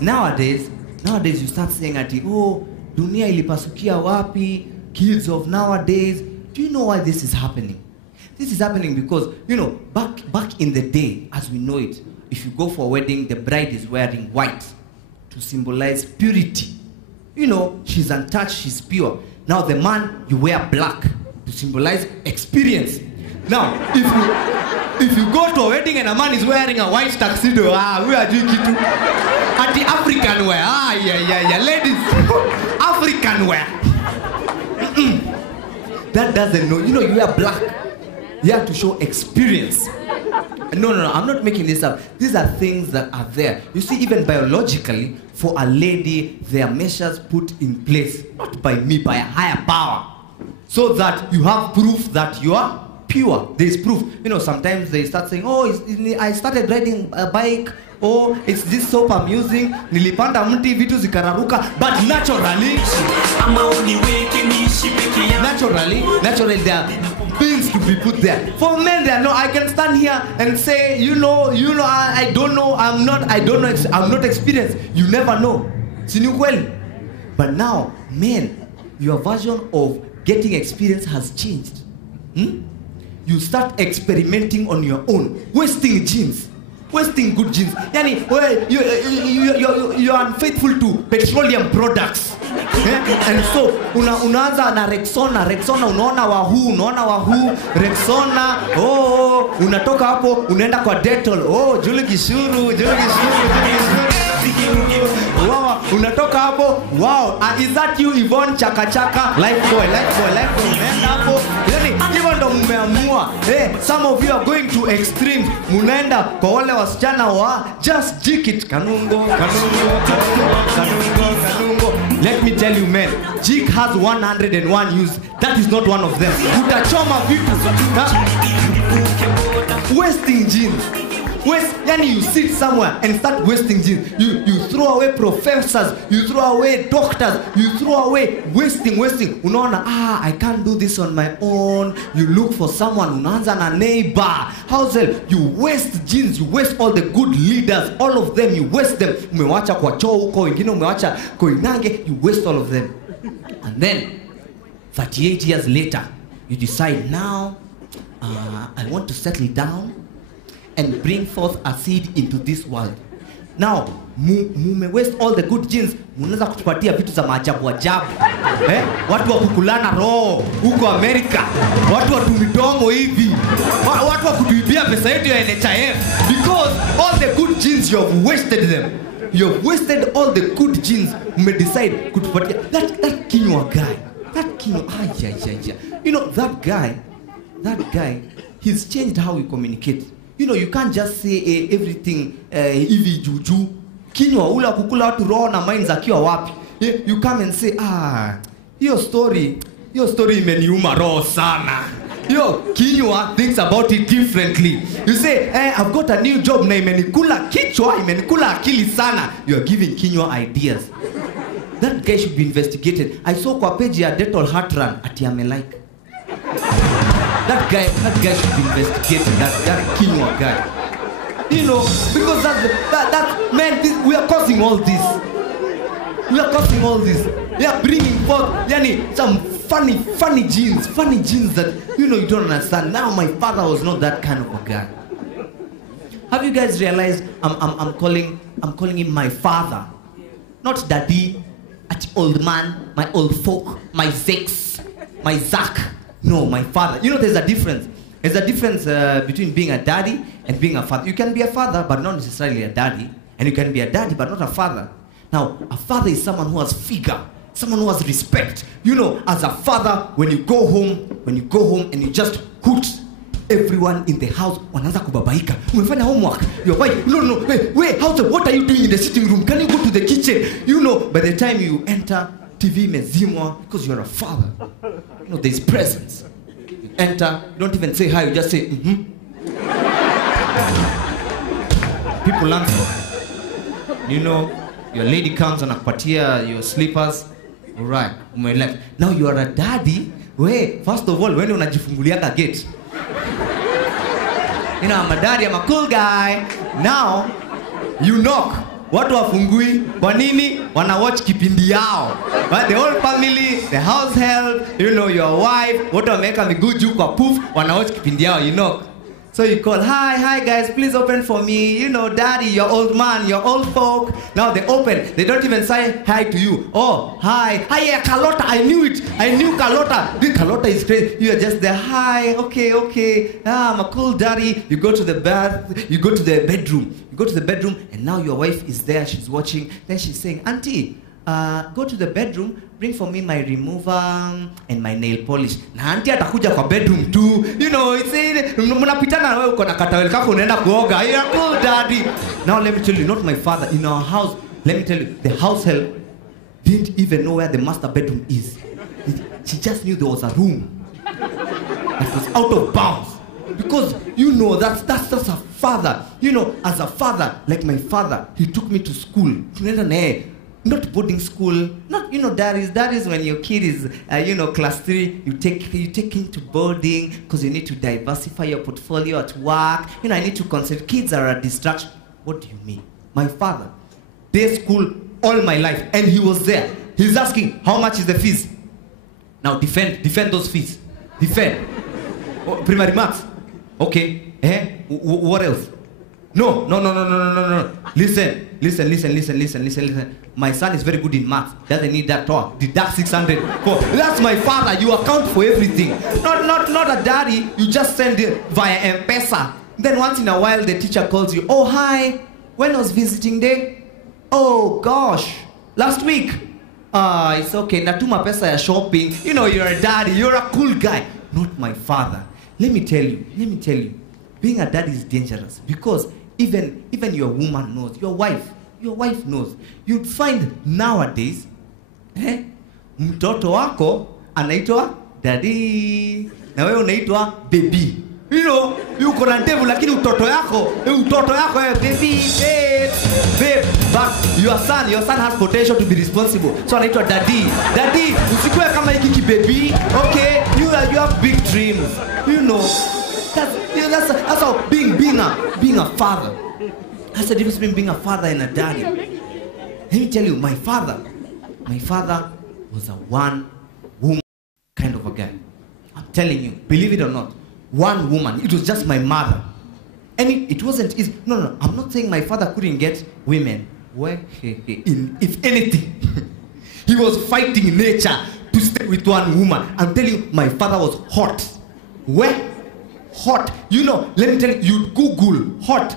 Nowadays you start saying ati, oh, dunia ilipasukia wapi, kids of nowadays. Do you know why this is happening? This is happening because, you know, back in the day, as we know it, if you go for a wedding, the bride is wearing white to symbolize purity. You know, she's untouched, she's pure. Now the man, you wear black to symbolize experience. Now, if you go to a wedding and a man is wearing a white tuxedo, we are doing it too. At the African wear, yeah, ladies, African wear. That doesn't know. You know, you wear black. You have to show experience. No, I'm not making this up. These are things that are there. You see, even biologically, for a lady, there are measures put in place, not by me, by a higher power, so that you have proof that you are pure. There is proof. You know, sometimes they start saying, oh, I started riding a bike. Oh, it's this soap I'm using. Nilipanda mti vitu zikararuka. But naturally, there are things to be put there. For men, there are no. I can stand here and say, you know, I don't know. I'm not experienced. You never know. Sinukweli. But now, men, your version of getting experience has changed. You start experimenting on your own, wasting genes. Wasting good genes. Yani, you're unfaithful to petroleum products. And so, unaanza na Rexona, unaona wahu, Rexona, unatoka hapo, unaenda kwa Dettol, Juli Gishuru. Wow, unatoka hapo, wow, is that you, Yvonne Chaka? Life boy, unaenda hapo. Yani, even though mmeamua, some of you are going to extremes, munaenda kwa wale wasichana wa just jik it, kanungo. Let me tell you, men, jik has 101 use. That is not one of them. Utachoma vitu. Wasting genes. Yani you sit somewhere and start wasting genes. You throw away professors, you throw away doctors, you throw away wasting. Unaona, I can't do this on my own. You look for someone, unaanza na neighbor. How's it? You waste genes, you waste all the good leaders, all of them, you waste them. Umewacha kwa choo huko, wengine umewacha koinange, you waste all of them. And then 38 years later, you decide now, I want to settle down and bring forth a seed into this world. Now, mume waste all the good genes, munaweza kutupatia vitu za maajabu. Watu wa kukulana roho huko Amerika, watu wa tumidomo hivi, watu wa kutuibia pesa yetu ya NHIF, because all the good genes you have wasted them. You have wasted all the good genes. Mume decide kutupatia that kinywa guy. That kinywa, you know, that guy, he's changed how we communicate. You know, you can't just say everything hivi juju. Kinywa ula kukula watu roho na minds akiwa wapi. You come and say, your story imeniuma roho sana. Yo, kinywa thinks about it differently. You say, I've got a new job na imenikula kichwa, imenikula akili sana. You are giving kinywa ideas. That guy should be investigated. I saw kwa page ya Dettol Heart Run ati amelike. That guy should be investigated. That Kinywa guy. You know, because that man, we are causing all this. We are bringing forth, some funny genes that, you know, you don't understand. Now my father was not that kind of a guy. Have you guys realized I'm calling him my father, not daddy, at old man, my old folk, my Zex, my Zach. No, my father. You know, there's a difference. There's a difference between being a daddy and being a father. You can be a father, but not necessarily a daddy. And you can be a daddy, but not a father. Now, a father is someone who has figure, someone who has respect. You know, as a father, when you go home and you just hoot everyone in the house, wanaanza kubabaika. Umefanya homework. Your wife, no, wait, what are you doing in the sitting room? Can you go to the kitchen? You know, by the time you enter, TV mezimwa, because you're a father. You know, there's presence. You enter, you don't even say hi, you just say, People answer. You know, your lady comes and akupatia your slippers. Alright, umeleft. Now you are a daddy. Wait, first of all, when unajifunguliaka gate. You know, I'm a daddy, I'm a cool guy. Now, you knock. watu wafungui. Kwa nini? Wana watch kipindi yao. Right? The whole family, the household, you know, your wife, watu wameweka miguu juu kwa poof, wana watch kipindi yao, you know. So you call, hi guys, please open for me. You know, daddy, you're old man, you're old folk. Now they open. They don't even say hi to you. Oh, hi. Hi, yeah, Carlota, I knew it. I knew Carlota. This Carlota is crazy. You are just there, hi, okay. I'm a cool daddy. You go to the you go to the bedroom. You go to the bedroom, and now your wife is there, she's watching. Then she's saying, auntie, go to the bedroom, bring for me my remover and my nail polish. Na auntie atakuja kwa bedroom too. You know, it's mnapitana na wewe uko na katawel kako unaenda kuoga. You're a cool daddy. Now let me tell you, not my father. In our house, let me tell you, the house help didn't even know where the master bedroom is. She just knew there was a room that was out of bounds. Because, you know, that's a father. You know, as a father, like my father, he took me to school. Not boarding school, not, you know, daddies when your kid is, you know, class 3, you take him to boarding because you need to diversify your portfolio at work. You know, I need to consider kids are a distraction. What do you mean? My father, day school all my life, and he was there. He's asking, how much is the fees? Now defend those fees. Defend. Oh, primary maths. Okay. What else? No. Listen. My son is very good in math. Doesn't need that talk. Deduct 600. That's my father. You account for everything. Not a daddy. You just send it via M-Pesa. Then once in a while the teacher calls you. Oh, hi. When was visiting day? Oh, gosh. Last week. It's okay. Natuma pesa ya shopping. You know, you're a daddy. You're a cool guy. Not my father. Let me tell you. Being a daddy is dangerous because even your woman knows, your wife knows. You'd find nowadays, mtoto wako anaitwa daddy, na wewe unaitwa baby. You know, yuko na ndevu lakini utoto yako baby, babe. But your son has potential to be responsible. So anaitwa daddy, usikue kama hiki baby. Okay, you have big dreams. You know, that's how being a father. That's the difference between being a father and a daddy. Let me tell you, my father was a one-woman kind of a guy. I'm telling you, believe it or not, one woman. It was just my mother. And it wasn't easy. No, I'm not saying my father couldn't get women. If anything, he was fighting nature to stay with one woman. I'm telling you, my father was hot. Where? Hot. You know, let me tell you, you Google hot.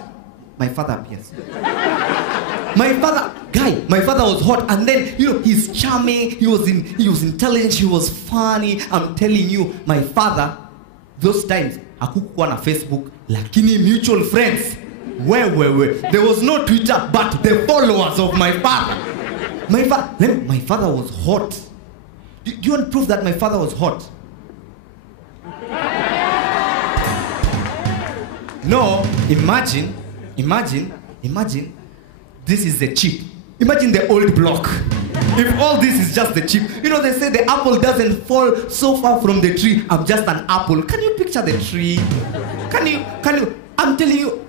My father appears. My father was hot, and then, you know, he's charming, he was intelligent, he was funny. I'm telling you, my father, those times, hakukuwa na Facebook, lakini mutual friends. Where? There was no Twitter, but the followers of my father. My father was hot. Do you want proof that my father was hot? No, imagine, this is the chip. Imagine the old block. If all this is just the chip. You know, they say the apple doesn't fall so far from the tree. I'm just an apple. Can you picture the tree? Can you? I'm telling you.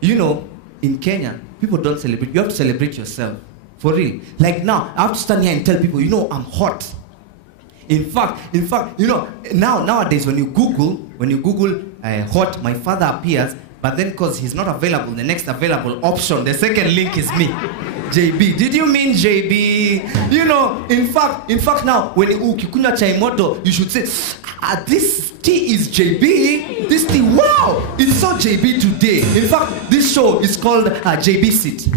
You know, in Kenya, people don't celebrate. You have to celebrate yourself. For real. Like now, I have to stand here and tell people, you know, I'm hot. In fact, you know, nowadays when you Google hot, my father appears, but then because he's not available, the next available option, the second link is me. JB. Did you mean JB? You know, in fact now, when ukikunywa chai moto, you should say, this tea is JB. This tea, wow, it's so JB today. In fact, this show is called JB Seat.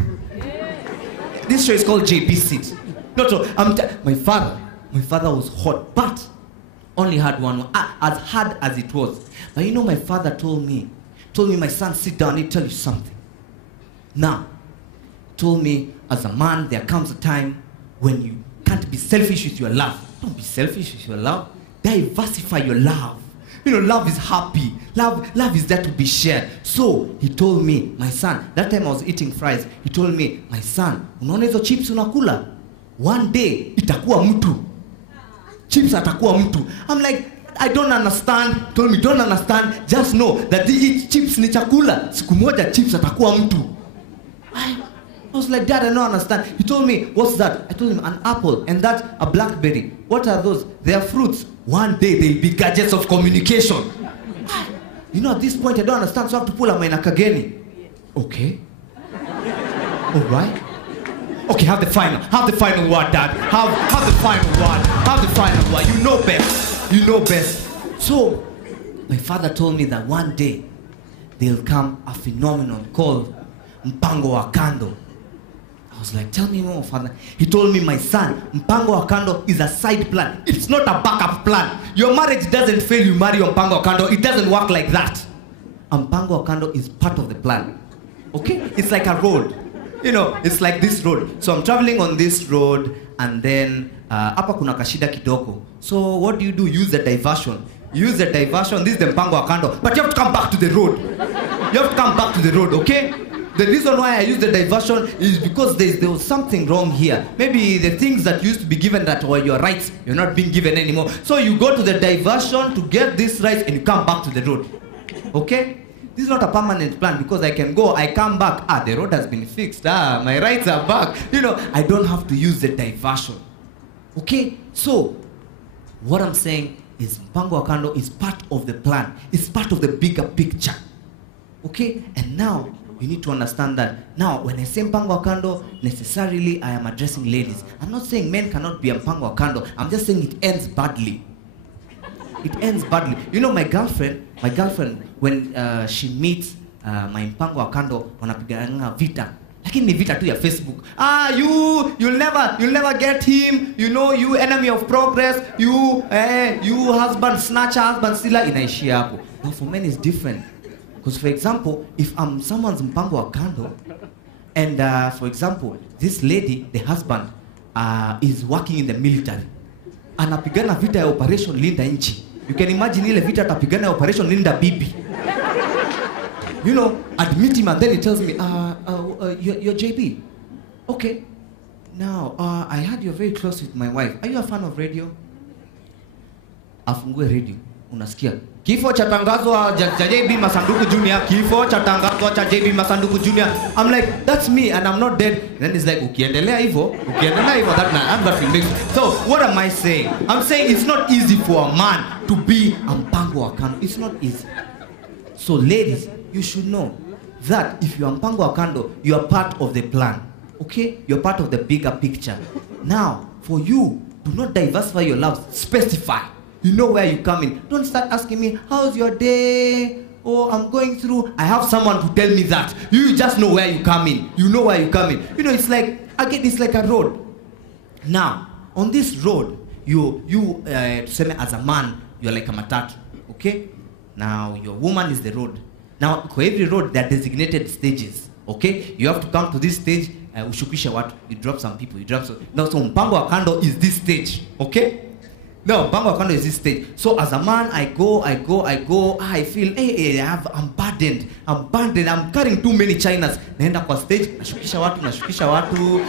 This show is called JB Seat. No, my father was hot, but only had one, as hard as it was. But you know, my father told me, my son, sit down, let me tell you something. Now, told me, as a man, there comes a time when you can't be selfish with your love. Don't be selfish with your love. Diversify your love. You know, love is happy. Love is there to be shared. So, he told me, my son, that time I was eating fries, he told me, my son, unaona hizo chips unakula? One day, itakuwa mtu. Chips atakuwa mtu. I'm like, I don't understand. Told me, don't understand. Just know that these chips ni chakula. Siku moja chips atakuwa mtu. I was like, Dad, I don't understand. He told me, what's that? I told him, an apple. And that, a blackberry. What are those? They are fruits. One day, they'll be gadgets of communication. You know, at this point, I don't understand, so I have to pull out my nakageni. Okay. All right. Okay, have the final word, Dad. Have the final word. Have the final word. You know best. You know best. So, my father told me that one day, there'll come a phenomenon called Mpango wa Kando. I was like, tell me more, Father. He told me, my son, Mpango wa Kando is a side plan. It's not a backup plan. Your marriage doesn't fail, you marry on Mpango wa Kando. It doesn't work like that. Mpango wa Kando is part of the plan. Okay? It's like a road. You know, it's like this road. So I'm traveling on this road, and then hapa kuna kashida kidogo. So what do? Use the diversion. Use the diversion. This is the Mpango wa Kando. But you have to come back to the road. You have to come back to the road, okay? The reason why I use the diversion is because there was something wrong here. Maybe the things that used to be given that were your rights, you're not being given anymore. So you go to the diversion to get these rights and you come back to the road. Okay? This is not a permanent plan because I can go, I come back. The road has been fixed. My rights are back. You know, I don't have to use the diversion. Okay? So, what I'm saying is Mpango wa Kando is part of the plan. It's part of the bigger picture. Okay? And now, you need to understand that. Now, when I say Mpango wa Kando, necessarily I am addressing ladies. I'm not saying men cannot be a Mpango wa Kando. I'm just saying it ends badly. It ends badly. You know, my girlfriend, when she meets my Mpango wa Kando, wanapigana vita. Lakini ni vita tu ya Facebook. You'll never get him. You know, you enemy of progress. You husband snatcher, husband stealer. Inaishia hapo. Now for men it's different. Because for example, if I'm someone's Mpango wa Kando, and for example, this lady, the husband, is working in the military. Anapigana vita ya Operation Linda Nchi. You can imagine ile vita atapigana ya Operation Linda Bibi. You know, I'd meet him and then he tells me, you're JB. Okay. Now, I heard you're very close with my wife. Are you a fan of radio? Afungue radio. Unasikia? Kifo cha tangazo cha JB Masanduku Junior. Kifo cha tangazo cha JB Masanduku Junior. I'm like, that's me and I'm not dead. And then he's like, ukiendelea hivyo, I'm not convinced. So, what am I saying? I'm saying it's not easy for a man to be a Mpango wa Kando. It's not easy. So, ladies, you should know that if you are Mpango wa Kando, you are part of the plan. Okay? You're part of the bigger picture. Now, for you, do not diversify your love. Specify. You know where you come in. Don't start asking me, how's your day? Oh, I'm going through. I have someone to tell me that. You just know where you come in. You know where you come in. You know, it's like, again, it's like a road. Now, on this road, you as a man, you're like a matatu. Okay? Now, your woman is the road. Now, for every road, there are designated stages. Okay? You have to come to this stage. Ushukisha watu. You drop some people. You drop some. Now, so Mpango wa Kando is this stage. Okay? No, Mpango wa Kando is this stage. So as a man, I go. I feel, I'm burdened. I'm carrying too many Chinas. Naenda kwa stage, nashukisha watu.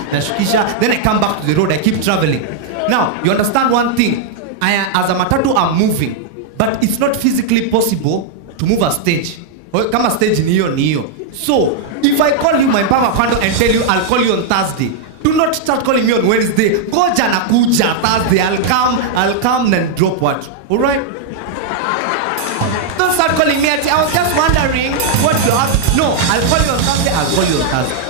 Then I come back to the road. I keep traveling. Now, you understand one thing. As a matatu, I'm moving. But it's not physically possible to move a stage. Kama stage ni hiyo. So, if I call you my Mpango wa Kando and tell you I'll call you on Thursday, do not start calling me on Wednesday. Goja na kuja Thursday. I'll come and drop what. Alright? Don't start calling me. I was just wondering what you have. No, I'll call you on Thursday. I'll call you on Thursday.